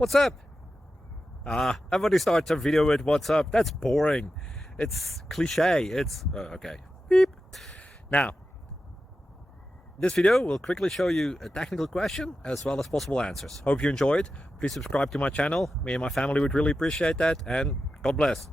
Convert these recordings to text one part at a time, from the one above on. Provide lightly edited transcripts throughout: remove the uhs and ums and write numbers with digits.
What's up? Everybody starts a video with what's up. That's boring. It's cliche. It's okay. Beep. Now, this video will quickly show you a technical question as well as possible answers. Hope you enjoyed. Please subscribe to my channel. Me and my family would really appreciate that, and God bless.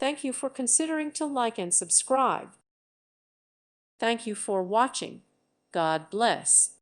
Thank you for considering to like and subscribe. Thank you for watching. God bless.